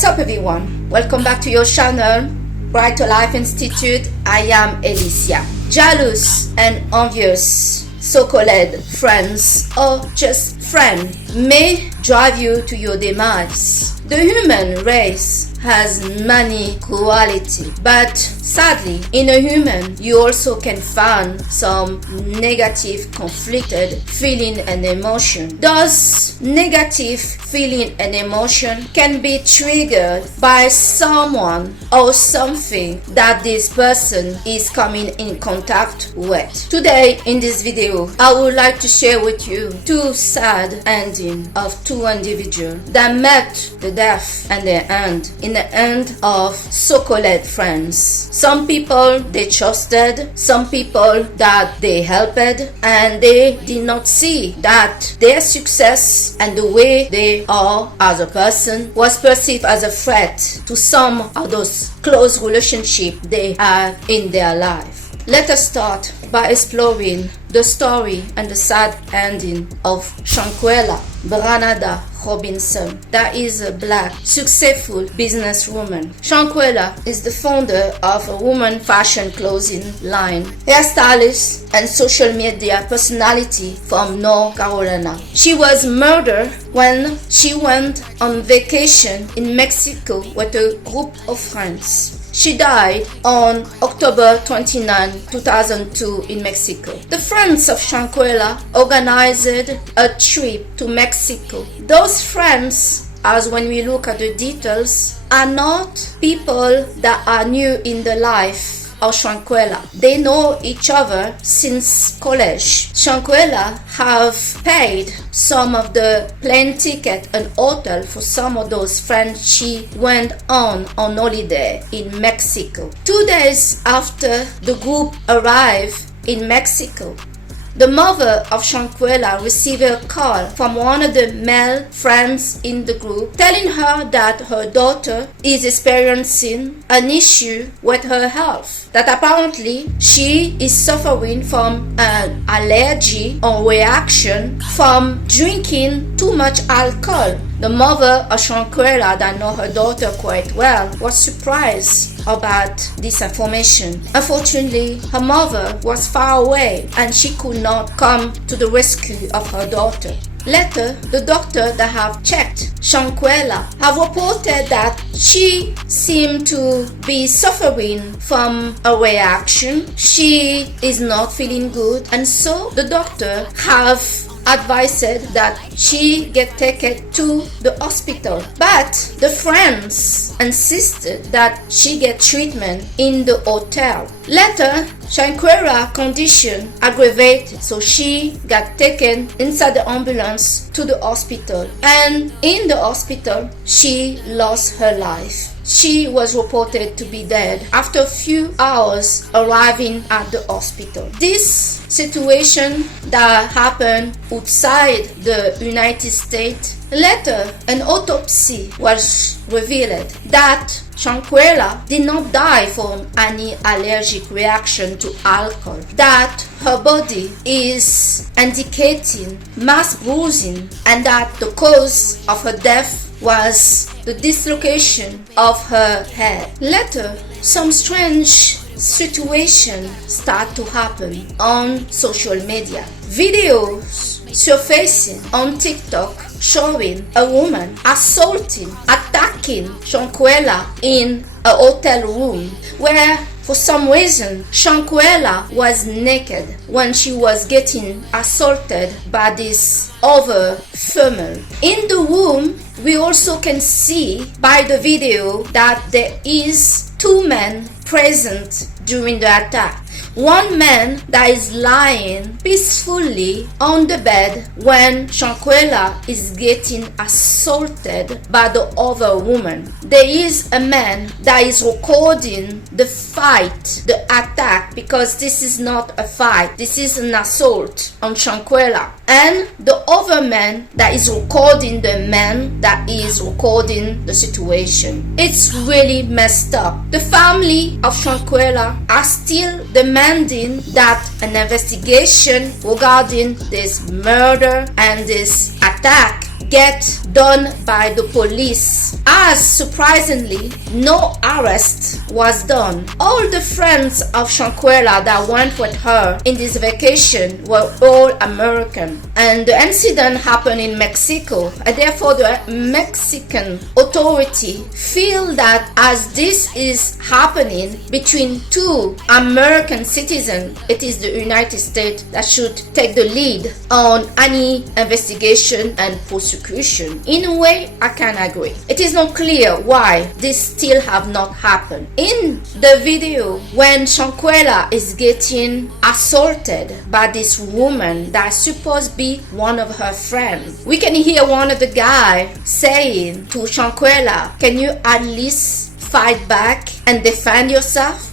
What's up everyone? Welcome back to your channel, Bright to Life Institute. I am Alicia. Jealous and envious so-called friends or just friend may drive you to your demise. The human race has many qualities, but sadly, in a human, you also can find some negative, conflicted feeling and emotion. Those negative feeling and emotion can be triggered by someone or something that this person is coming in contact with. Today, in this video, I would like to share with you two sad endings of two individuals that met the death and the end in the end of so-called friends. Some people they trusted, some people that they helped, and they did not see that their success and the way they are as a person was perceived as a threat to some of those close relationships they have in their life. Let us start by exploring the story and the sad ending of Shanquella Robinson, that is a black, successful businesswoman. Shanquella is the founder of a woman fashion clothing line, hairstylist, and social media personality from North Carolina. She was murdered when she went on vacation in Mexico with a group of friends. She died on October 29, 2002 in Mexico. The friends of Shanquella organized a trip to Mexico. Those friends, as when we look at the details, are not people that are new in the life of Shanquella. They know each other since college. Shanquella have paid some of the plane ticket and hotel for some of those friends she went on holiday in Mexico. 2 days after the group arrived in Mexico, the mother of Shanquella received a call from one of the male friends in the group telling her that her daughter is experiencing an issue with her health, that apparently she is suffering from an allergy or reaction from drinking too much alcohol. The mother of Shanquella, that know her daughter quite well, was surprised about this information. Unfortunately, her mother was far away and she could not come to the rescue of her daughter. Later, the doctor that have checked Shanquella have reported that she seemed to be suffering from a reaction. She is not feeling good, and so the doctor have advised that she get taken to the hospital, but the friends insisted that she get treatment in the hotel. Later, Shanquella's condition aggravated, so she got taken inside the ambulance to the hospital, and in the hospital she lost her life. She was reported to be dead after a few hours arriving at the hospital. This situation that happened outside the United States, later an autopsy was revealed that Shanquella did not die from any allergic reaction to alcohol, that her body is indicating mass bruising, and that the cause of her death was the dislocation of her head. Later, some strange situations start to happen on social media. Videos surfacing on TikTok showing a woman assaulting, attacking Shanquella in a hotel room where for some reason Shanquella was naked when she was getting assaulted by this other female. In the room, we also can see by the video that there is two men present during the attack. One man that is lying peacefully on the bed when Shanquella is getting assaulted by the other woman. There is a man that is recording the fight, the attack, because this is not a fight, this is an assault on Shanquella. And the other man that is recording the man that is recording the situation. It's really messed up. The family of Shanquella are still demanding that an investigation regarding this murder and this attack get done by the police, as surprisingly no arrest was done. All the friends of Shanquella that went with her in this vacation were all American, and the incident happened in Mexico, and therefore the Mexican authority feel that as this is happening between two American citizens, it is the United States that should take the lead on any investigation and prosecution. In a way, I can agree. It is not clear why this still have not happened. In the video, when Shanquella is getting assaulted by this woman that's supposed to be one of her friends, we can hear one of the guys saying to Shanquella, "Can you at least fight back and defend yourself?"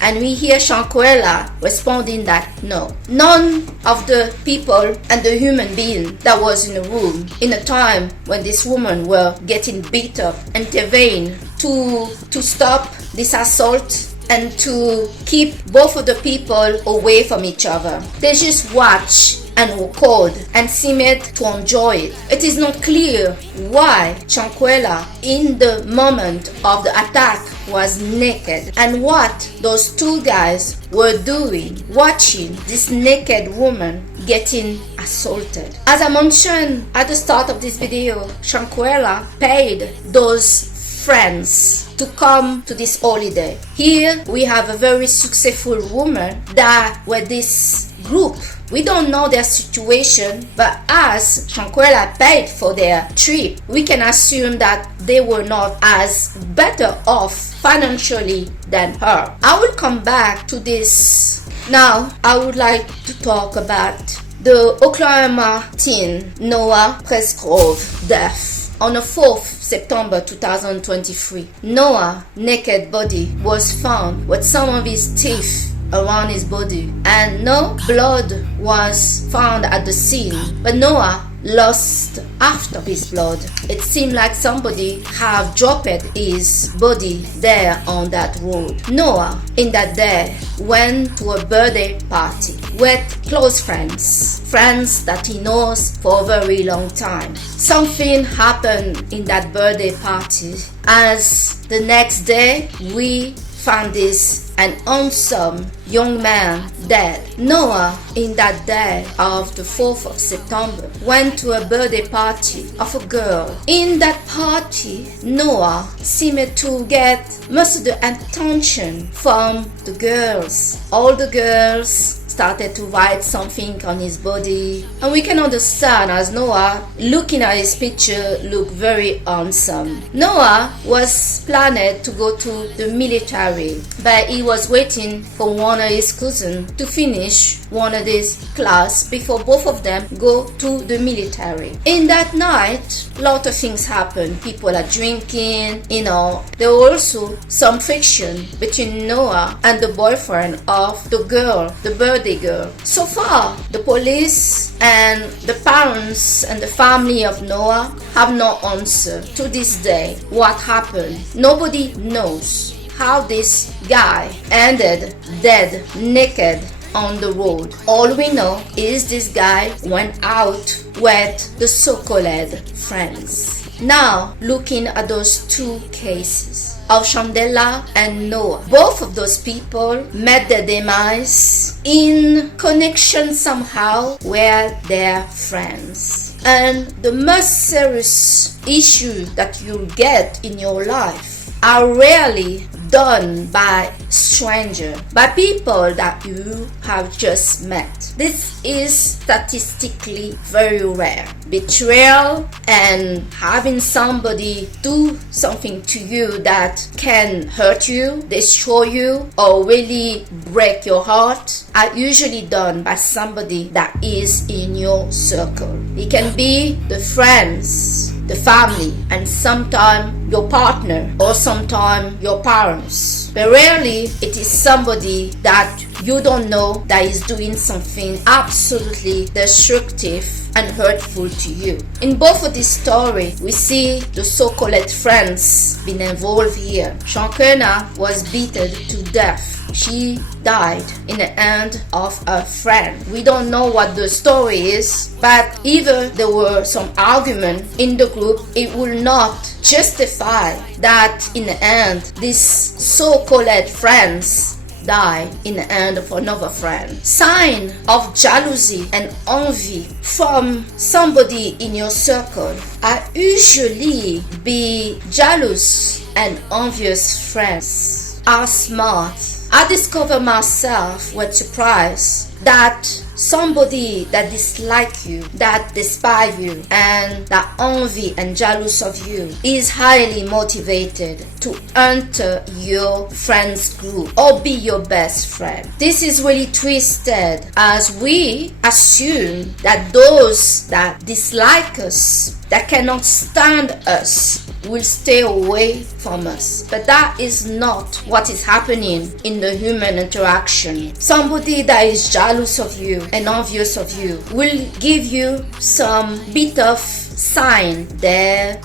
And we hear Shanquella responding that no. None of the people and the human being that was in the room in a time when this woman were getting beat up intervened to stop this assault and to keep both of the people away from each other. They just watch and were cold and seemed to enjoy it. It is not clear why Shanquella in the moment of the attack was naked and what those two guys were doing watching this naked woman getting assaulted. As I mentioned at the start of this video, Shanquella paid those friends to come to this holiday. Here we have a very successful woman that were this group. We don't know their situation, but as Shanquella paid for their trip, we can assume that they were not as better off financially than her. I will come back to this. Now, I would like to talk about the Oklahoma teen Noah Presgrove death on the 4th September 2023. Noah's naked body was found with some of his teeth around his body, and no blood was found at the scene, but Noah lost after his blood. It seemed like somebody have dropped his body there on that road. Noah in that day went to a birthday party with close friends that he knows for a very long time. Something happened in that birthday party, as the next day we found this an handsome young man dead. Noah, in that day of the 4th of September, went to a birthday party of a girl. In that party, Noah seemed to get most of the attention from the girls. All the girls started to write something on his body, and we can understand as Noah, looking at his picture, looked very handsome. Noah was planned to go to the military, but he was waiting for one of his cousins to finish one of his class before both of them go to the military. In that night, a lot of things happened. People are drinking, There were also some friction between Noah and the boyfriend of the girl, the birthday girl. So far, the police and the parents and the family of Noah have no answer to this day what happened. Nobody knows how this guy ended dead, naked on the road. All we know is this guy went out with the so-called friends. Now, looking at those two cases of Shanquella and Noah, both of those people met their demise in connection somehow with their friends. And the most serious issue that you get in your life are rarely done by strangers, by people that you have just met. This is statistically very rare. Betrayal and having somebody do something to you that can hurt you, destroy you, or really break your heart are usually done by somebody that is in your circle. It can be the friends, the family, and sometimes your partner, or sometimes your parents. But rarely it is somebody that you don't know that is doing something absolutely destructive and hurtful to you. In both of these stories, we see the so-called friends being involved here. Shanquella was beaten to death. she died in the hand of a friend. We don't know what the story is, but even there were some argument in the group, it will not justify that in the end these so-called friends die in the hand of another friend. Sign of jealousy and envy from somebody in your circle are usually be jealous and envious friends. Are smart. I discover myself with surprise that somebody that dislike you, that despise you, and that envy and jealous of you is highly motivated to enter your friends group or be your best friend. This is really twisted as we assume that those that dislike us, that cannot stand us, will stay away from us. But that is not what is happening in the human interaction. Somebody that is jealous of you and envious of you will give you some bit of sign there.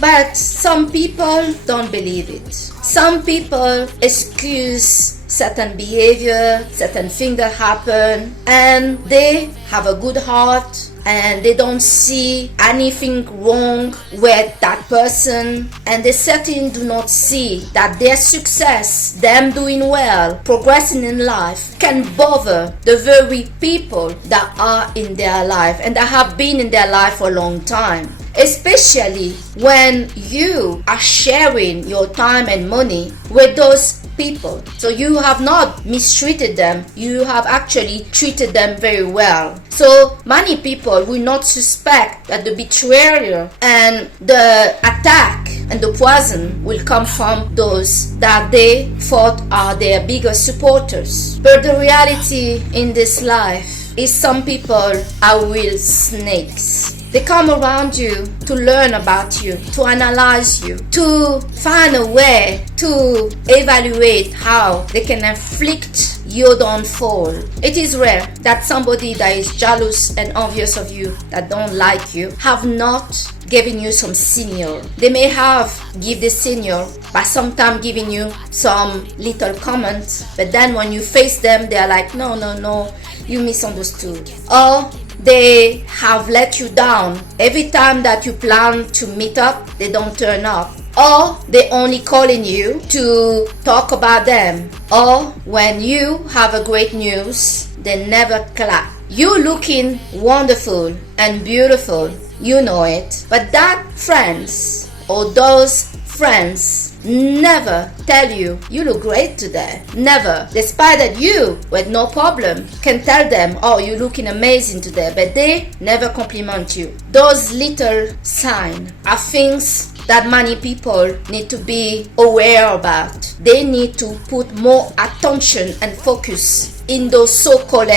But some people don't believe it. Some people excuse certain behavior, certain things that happen, and they have a good heart and they don't see anything wrong with that person, and they certainly do not see that their success, them doing well, progressing in life, can bother the very people that are in their life and that have been in their life for a long time. Especially when you are sharing your time and money with those people. So you have not mistreated them, you have actually treated them very well. So many people will not suspect that the betrayal and the attack and the poison will come from those that they thought are their biggest supporters. But the reality in this life is some people are real snakes. They come around you to learn about you, to analyze you, to find a way to evaluate how they can inflict your downfall. It is rare that somebody that is jealous and envious of you, that don't like you, have not given you some signal. They may have give the signal by sometimes giving you some little comments, but then when you face them, they are like, no, you misunderstood. Or they have let you down. Every time that you plan to meet up, they don't turn up. Or they only calling you to talk about them. Or when you have a great news, they never clap. You looking wonderful and beautiful, you know it. But that friends or those friends never tell you look great today. Never. Despite that you, with no problem, can tell them, oh, you're looking amazing today. But they never compliment you. Those little signs are things that many people need to be aware about. They need to put more attention and focus in those so-called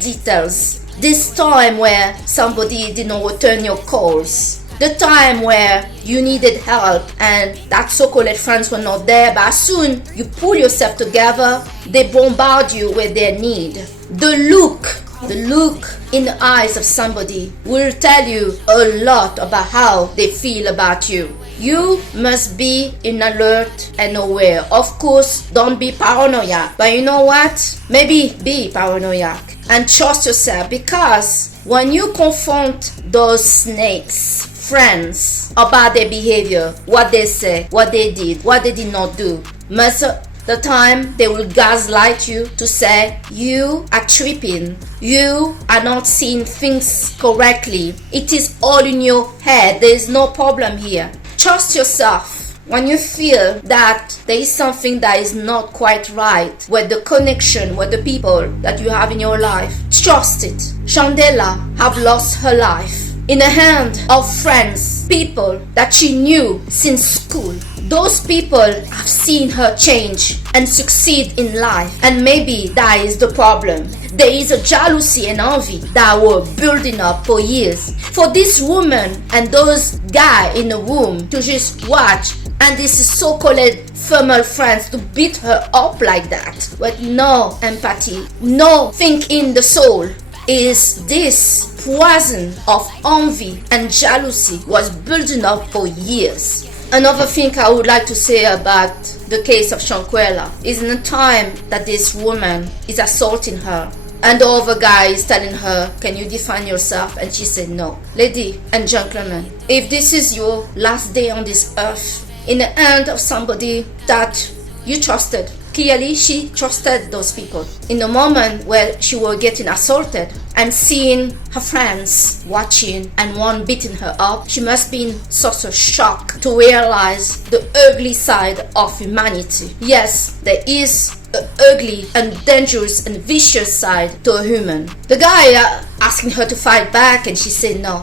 details. This time where somebody did not return your calls. The time where you needed help and that so-called friends were not there, but as soon you pull yourself together, they bombard you with their need. The look in the eyes of somebody will tell you a lot about how they feel about you. You must be in alert and aware. Of course, don't be paranoid, but you know what? Maybe be paranoid and trust yourself, because when you confront those snakes, friends, about their behavior, what they say, what they did, what they did not do, most of the time they will gaslight you to say you are tripping, you are not seeing things correctly, it is all in your head, there is no problem here. Trust yourself. When you feel that there is something that is not quite right with the connection with the people that you have in your life, trust it. Shanquella have lost her life in the hand of friends, people that she knew since school. Those people have seen her change and succeed in life, and maybe that is the problem. There is a jealousy and envy that were building up for years. For this woman and those guys in the room to just watch, and this is so-called female friends to beat her up like that with no empathy, no think in the soul, is this poison of envy and jealousy was building up for years. Another thing I would like to say about the case of Shanquella is in the time that this woman is assaulting her, and the other guy is telling her, can you define yourself? And she said no. Lady and gentlemen, if this is your last day on this earth, in the hand of somebody that you trusted, clearly she trusted those people. In the moment where she was getting assaulted and seeing her friends watching and one beating her up, she must be in such a shock to realize the ugly side of humanity. Yes, there is an ugly and dangerous and vicious side to a human. The guy asking her to fight back, and she said no.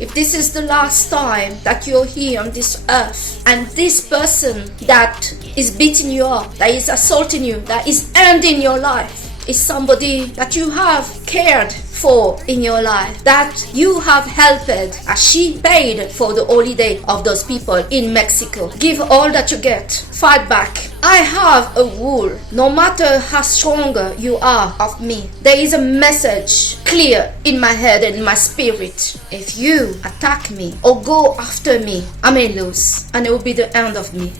If this is the last time that you're here on this earth, and this person that is beating you up, that is assaulting you, that is ending your life, is somebody that you have cared for in your life, that you have helped, as she paid for the holiday of those people in Mexico. Give all that you get. Fight back. I have a rule. No matter how stronger you are of me, there is a message clear in my head and in my spirit. If you attack me or go after me, I may lose, and it will be the end of me.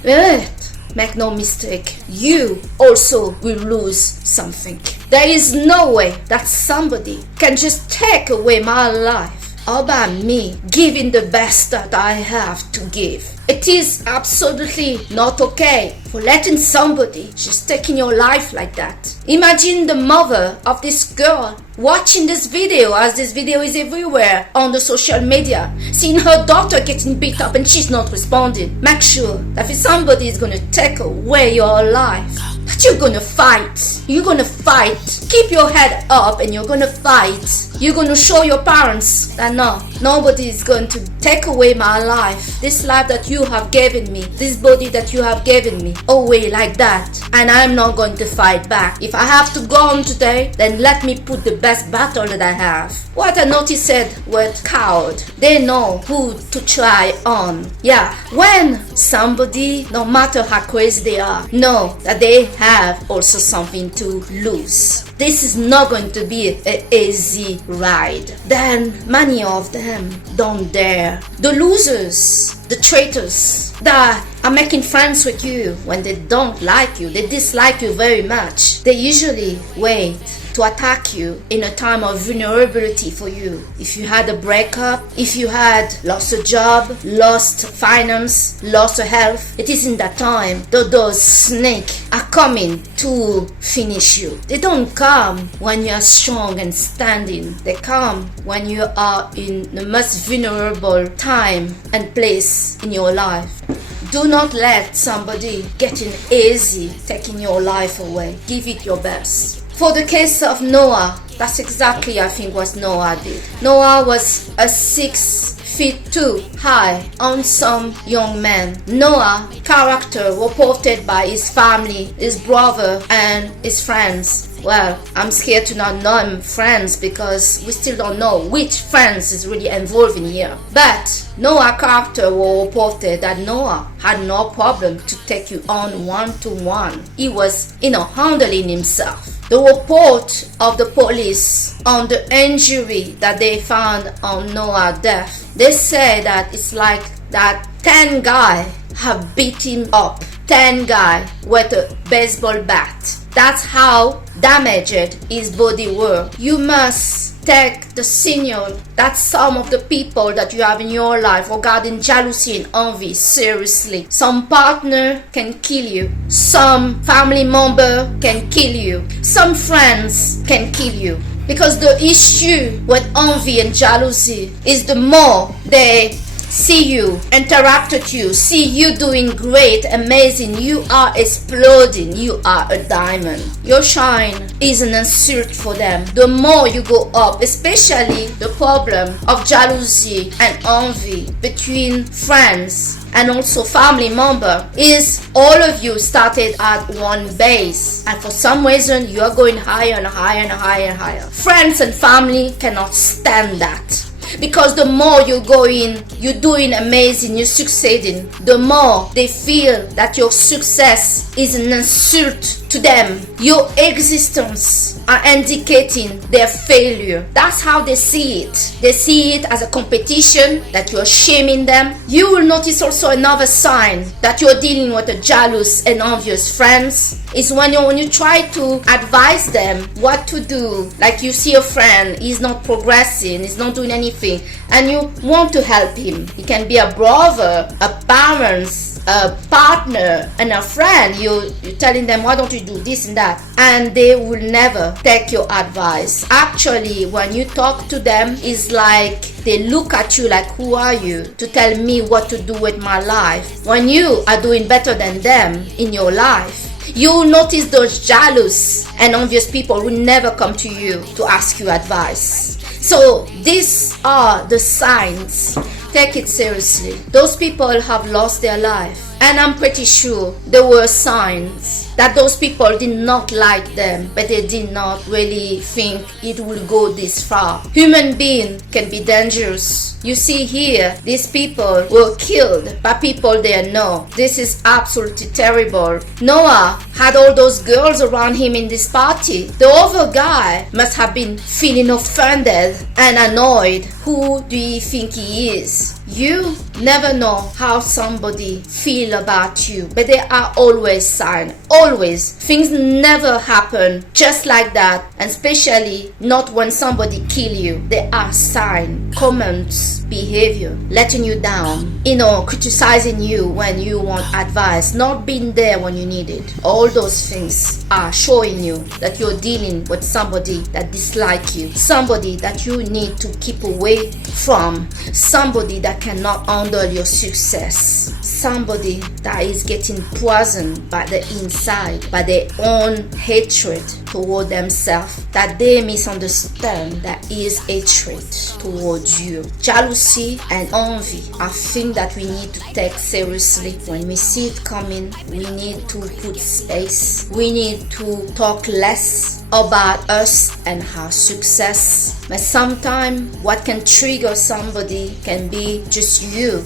Make no mistake, you also will lose something. There is no way that somebody can just take away my life all by me giving the best that I have to give. It is absolutely not okay for letting somebody just taking your life like that. Imagine the mother of this girl watching this video, as this video is everywhere on the social media, seeing her daughter getting beat up and she's not responding. Make sure that if somebody is going to take away your life, that you're going to fight. You're going to fight. Keep your head up and you're going to fight. You're going to show your parents that no, nobody is going to take away my life. This life that you have given me, this body that you have given me, away like that. And I'm not going to fight back. If I have to go on today, then let me put the best battle that I have. What I noticed said was coward. They know who to try on. Yeah, when somebody, no matter how crazy they are, know that they have also something to lose. This is not going to be an easy ride. Then many of them don't dare. The losers, the traitors that are making friends with you when they don't like you, they dislike you very much, they usually wait to attack you in a time of vulnerability for you. If you had a breakup, if you had lost a job, lost finance, lost a health, it is in that time that those snakes are coming to finish you. They don't come when you are strong and standing. They come when you are in the most vulnerable time and place in your life. Do not let somebody getting easy taking your life away. Give it your best. For the case of Noah, that's exactly I think what Noah did. Noah was a 6'2" high, handsome young man. Noah character reported by his family, his brother and his friends. Well, I'm scared to not name friends because we still don't know which friends is really involved in here. But Noah character was reported that Noah had no problem to take you on one-to-one. He was, handling himself. The report of the police on the injury that they found on Noah's death, they say that it's like that 10 guys have beat him up. 10 guys with a baseball bat. That's how damaged his body were. You must take the signal that some of the people that you have in your life regarding jealousy and envy seriously. Some partner can kill you. Some family member can kill you. Some friends can kill you. Because the issue with envy and jealousy is the more they see you, interact with you, see you doing great, amazing, you are exploding, you are a diamond. Your shine is an insult for them. The more you go up, especially the problem of jealousy and envy between friends and also family member, is all of you started at one base, and for some reason you are going higher and higher and higher and higher. Friends and family cannot stand that. Because the more you're going, you're doing amazing, you're succeeding, the more they feel that your success is an insult to them. Your existence are indicating their failure. That's how they see it. They see it as a competition, that you're shaming them. You will notice also another sign that you're dealing with a jealous and envious friends is when you try to advise them what to do. Like you see a friend, he's not progressing, he's not doing anything, and you want to help him. He can be a brother, a parent, a partner, and a friend. You're telling them, why don't you do this and that, and they will never take your advice. Actually, when you talk to them, it's like they look at you like, who are you to tell me what to do with my life, when you are doing better than them in your life. You'll notice those jealous and envious people will never come to you to ask you advice. So these are the signs. Take it seriously. Those people have lost their life, and I'm pretty sure there were signs that those people did not like them, but they did not really think it would go this far. Human beings can be dangerous. You see here, these people were killed by people they know. This is absolutely terrible. Noah had all those girls around him in this party. The other guy must have been feeling offended and annoyed. Who do you think he is? You never know how somebody feel about you, but there are always signs. Always. Things never happen just like that, and especially not when somebody kill you. There are signs, comments, behavior, letting you down, criticizing you when you want advice, not being there when you need it. All those things are showing you that you're dealing with somebody that dislike you, somebody that you need to keep away from, somebody that cannot handle your success, somebody that is getting poisoned by the inside, by their own hatred toward themselves, that they misunderstand that is hatred towards you. Jealousy and envy are things that we need to take seriously. When we see it coming, we need to put space. We need to talk less about us and our success. But sometimes what can trigger somebody can be just you,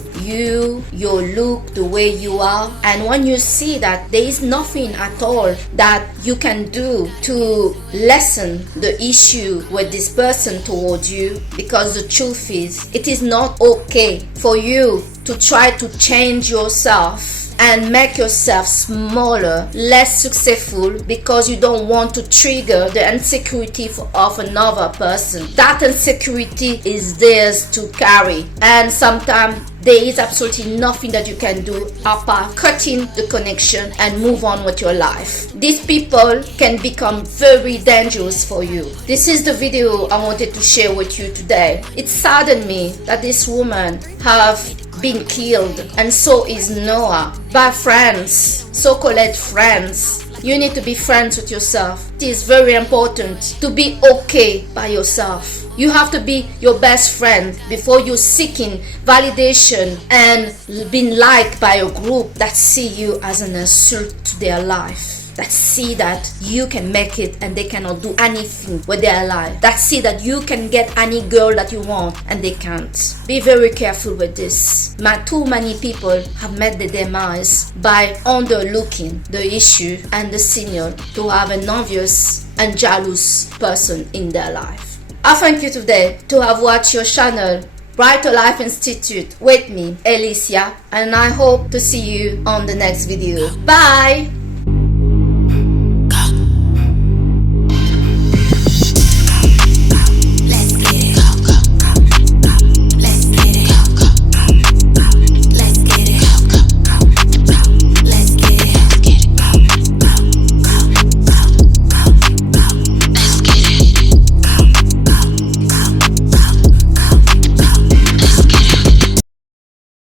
your look, the way you are. And when you see that there is nothing at all that you can do to lessen the issue with this person towards you, because the truth is, it is not okay for you to try to change yourself and make yourself smaller, less successful, because you don't want to trigger the insecurity of another person. That insecurity is theirs to carry, and sometimes there is absolutely nothing that you can do apart cutting the connection and move on with your life. These people can become very dangerous for you. This is the video I wanted to share with you today. It saddened me that this woman have been killed, and so is Noah, by friends, so-called friends. You need to be friends with yourself. It is very important to be okay by yourself. You have to be your best friend before you're seeking validation and being liked by a group that see you as an insult to their life, that see that you can make it and they cannot do anything with their life, that see that you can get any girl that you want and they can't. Be very careful with this. Too many people have met the demise by underlooking the issue and the signal to have an envious and jealous person in their life. I thank you today to have watched your channel Brighter Life Institute with me, Alicia, and I hope to see you on the next video. Bye!